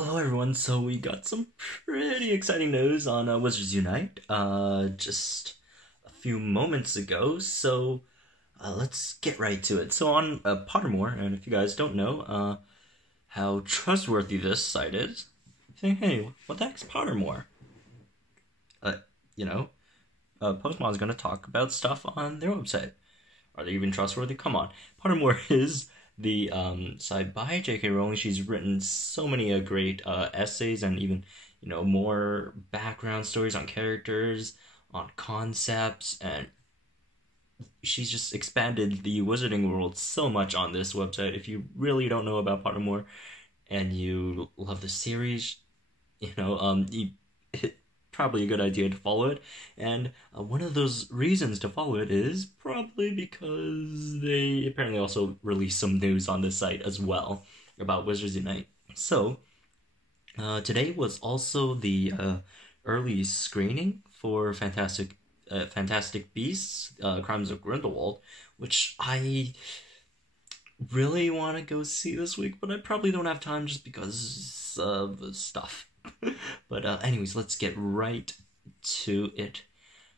Hello everyone, so we got some pretty exciting news on Wizards Unite just a few moments ago, so let's get right to it. So on Pottermore, and if you guys don't know how trustworthy this site is, you think, hey, what the heck's Pottermore? Uh, you know, Pokemon's gonna talk about stuff on their website. Are they even trustworthy? Come on. Pottermore is the side by J.K. Rowling. She's written so many great essays and even, more background stories on characters, on concepts, and she's just expanded the wizarding world so much on this website. If you really don't know about Pottermore and you love the series, it's probably a good idea to follow it. And one of those reasons to follow it is probably because they apparently also released some news on this site as well about Wizards Unite. So today was also the early screening for Fantastic Beasts, Crimes of Grindelwald, which I really want to go see this week, but I probably don't have time just because of stuff. But anyways, let's get right to it.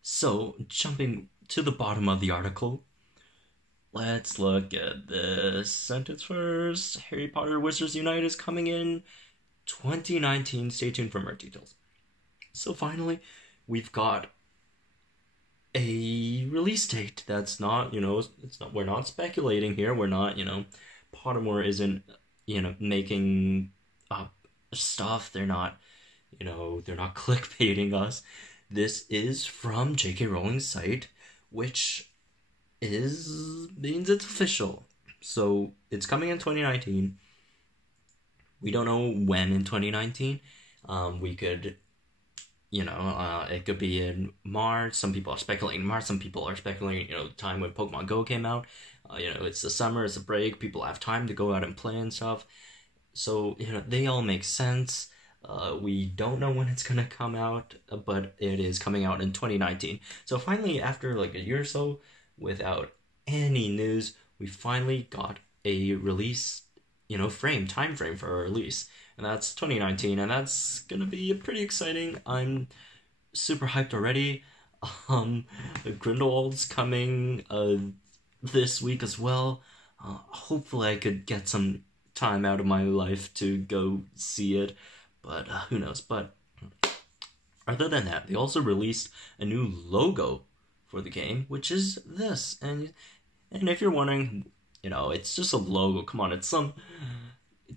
So, jumping to the bottom of the article, let's look at this sentence first. Harry Potter Wizards Unite is coming in 2019. Stay tuned for more details. So finally, we've got a release date. That's not, we're not speculating here. We're not, Pottermore isn't, making up stuff. They're not clickbaiting us. This is from J.K. Rowling's site, which means it's official. So it's coming in 2019. We don't know when in 2019. We could, it could be in March. Some people are speculating March. Some people are speculating, the time when Pokemon Go came out. It's the summer, it's a break. People have time to go out and play and stuff. So, they all make sense. We don't know when it's gonna come out, but it is coming out in 2019. So finally, after like a year or so, without any news, we finally got a release, time frame for a release. And that's 2019, and that's gonna be pretty exciting. I'm super hyped already. Grindelwald's coming this week as well. Hopefully I could get some time out of my life to go see it, but who knows. But other than that, they also released a new logo for the game, which is this. And if you're wondering, it's just a logo. Come on, it's some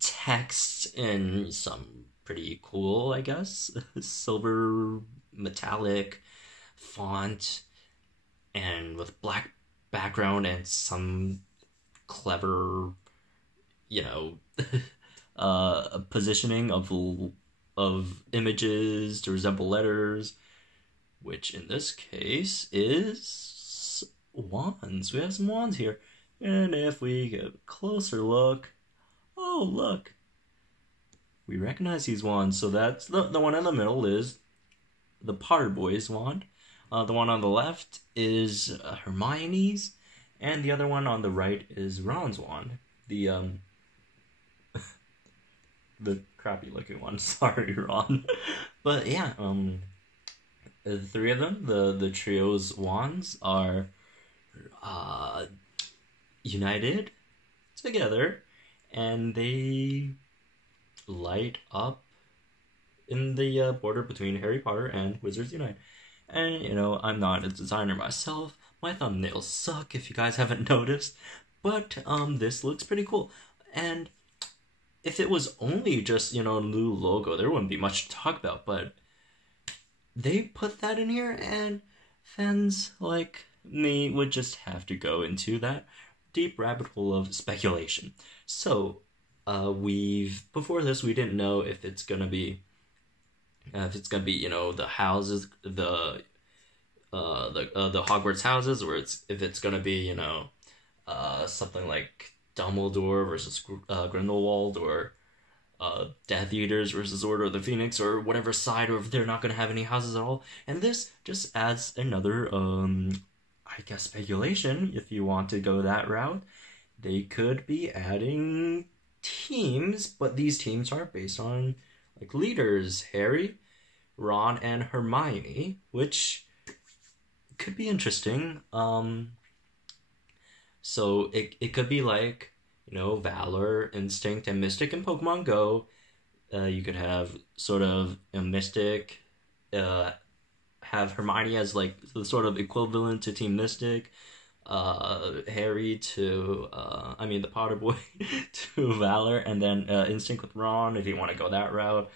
text in some pretty cool, I guess, silver metallic font and with black background and some clever positioning of images to resemble letters, which in this case is wands. We have some wands here, and if we get a closer look, oh look, we recognize these wands. So that's the one in the middle is the Potter Boys wand. The one on the left is Hermione's, and the other one on the right is Ron's wand. The crappy looking one. Sorry, Ron. But yeah, the three of them, the trio's wands are united together, and they light up in the border between Harry Potter and Wizards Unite. And I'm not a designer myself. My thumbnails suck, if you guys haven't noticed, but this looks pretty cool. And if it was only just, a new logo, there wouldn't be much to talk about, but they put that in here, and fans like me would just have to go into that deep rabbit hole of speculation. So, before this, we didn't know if it's gonna be, the houses, the Hogwarts houses, or if it's gonna be, something like Dumbledore versus Grindelwald, or Death Eaters versus Order of the Phoenix, or whatever side, or if they're not going to have any houses at all. And this just adds another, I guess, speculation, if you want to go that route. They could be adding teams, but these teams are based on like leaders: Harry, Ron, and Hermione, which could be interesting. So it could be like, Valor, Instinct, and Mystic in Pokemon Go. You could have sort of a Mystic, have Hermione as like the sort of equivalent to Team Mystic, Harry to, the Potter Boy to Valor, and then Instinct with Ron if you want to go that route.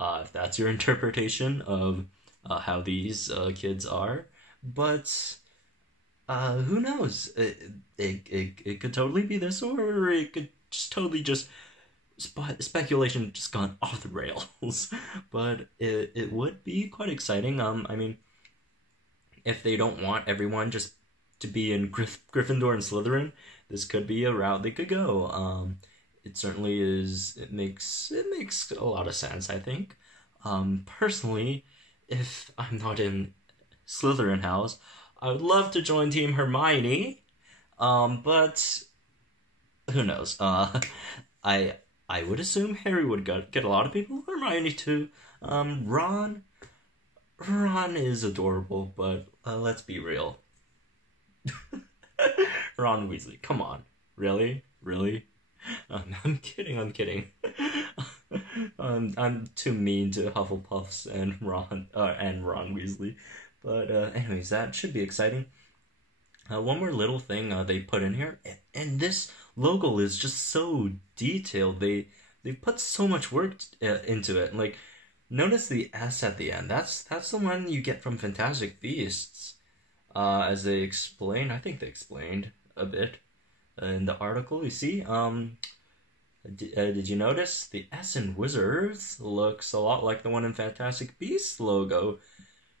If that's your interpretation of how these kids are. But who knows? It could totally be this, or it could just totally just speculation just gone off the rails. But it would be quite exciting. If they don't want everyone just to be in Gryffindor and Slytherin, this could be a route they could go. It certainly is. It makes a lot of sense, I think. Personally, if I'm not in Slytherin house, I would love to join Team Hermione. But who knows? I would assume Harry would get a lot of people. Hermione too. Ron is adorable, but let's be real. Ron Weasley, come on, really? I'm kidding. I'm too mean to Hufflepuffs and Ron Weasley. But anyways, that should be exciting. One more little thing they put in here, and this logo is just so detailed. They put so much work into it. Like, notice the S at the end. That's the one you get from Fantastic Beasts. As they explain, I think they explained a bit in the article. You see, did you notice the S in Wizards looks a lot like the one in Fantastic Beasts logo?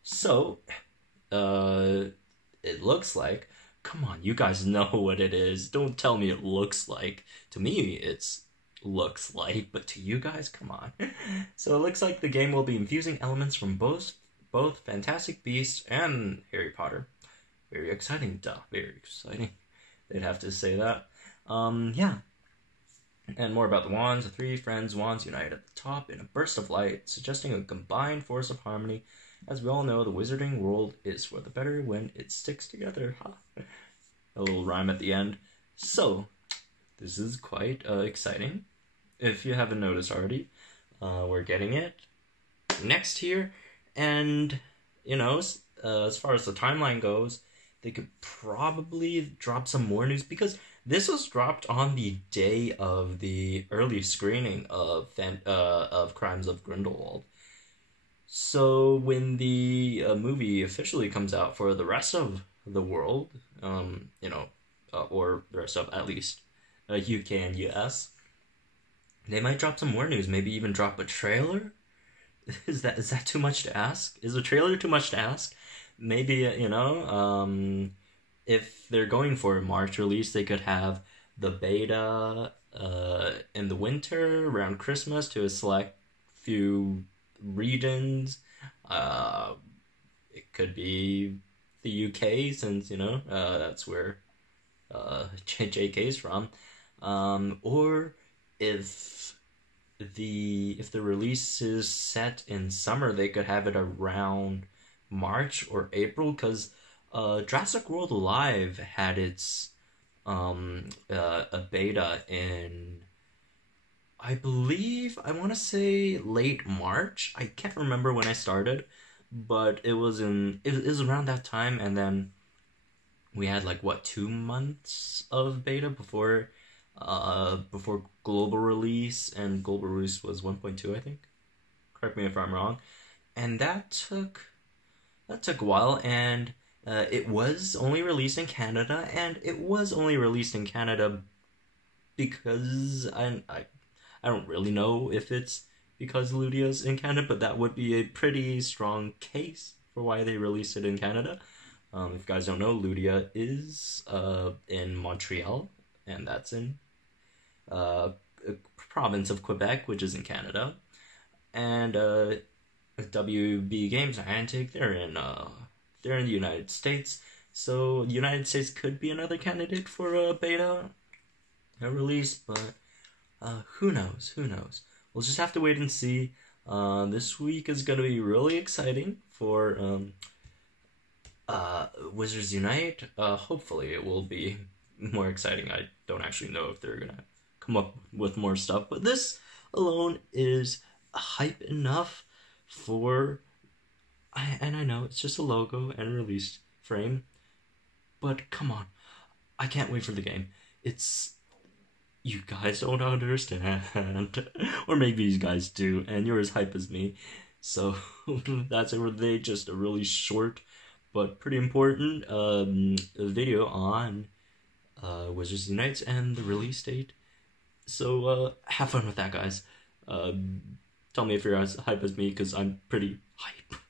So, it looks like. Come on, you guys know what it is. Don't tell me it looks like. To me, it's looks like, but to you guys, come on. So it looks like the game will be infusing elements from both Fantastic Beasts and Harry Potter. Very exciting, very exciting. They'd have to say that. Yeah. And more about the wands. The three friends' wands unite at the top in a burst of light, suggesting a combined force of harmony. As we all know, the wizarding world is for the better when it sticks together. A little rhyme at the end. So, this is quite exciting. If you haven't noticed already, we're getting it next year. And, as far as the timeline goes, they could probably drop some more news, because this was dropped on the day of the early screening of Crimes of Grindelwald. So when the movie officially comes out for the rest of the world, or the rest of at least UK and US, they might drop some more news. Maybe even drop a trailer. Is that too much to ask? Is a trailer too much to ask? Maybe, if they're going for a March release, they could have the beta in the winter around Christmas to a select few regions. It could be the UK, since that's where JK's from. Or if the release is set in summer, they could have it around March or April, because Jurassic World Live had its a beta in, I believe, I want to say late March. I can't remember when I started, but it was around that time, and then we had 2 months of beta before global release, and global release was 1.2, I think. Correct me if I'm wrong. And that took a while, and it was only released in Canada, and it was only released in Canada because I don't really know if it's because Ludia's in Canada, but that would be a pretty strong case for why they released it in Canada. If you guys don't know, Ludia is in Montreal, and that's in a province of Quebec, which is in Canada. And WB Games, Niantic, they're in the United States, so the United States could be another candidate for a beta release, but Who knows? Who knows? We'll just have to wait and see. This week is going to be really exciting for Wizards Unite. Hopefully, it will be more exciting. I don't actually know if they're going to come up with more stuff, but this alone is hype enough for. And I know it's just a logo and release frame, but come on, I can't wait for the game. It's you guys don't understand, or maybe you guys do, and you're as hype as me. So that's just a really short but pretty important video on Wizards Unite and the release date. So have fun with that, guys. Tell me if you're as hype as me, because I'm pretty hype.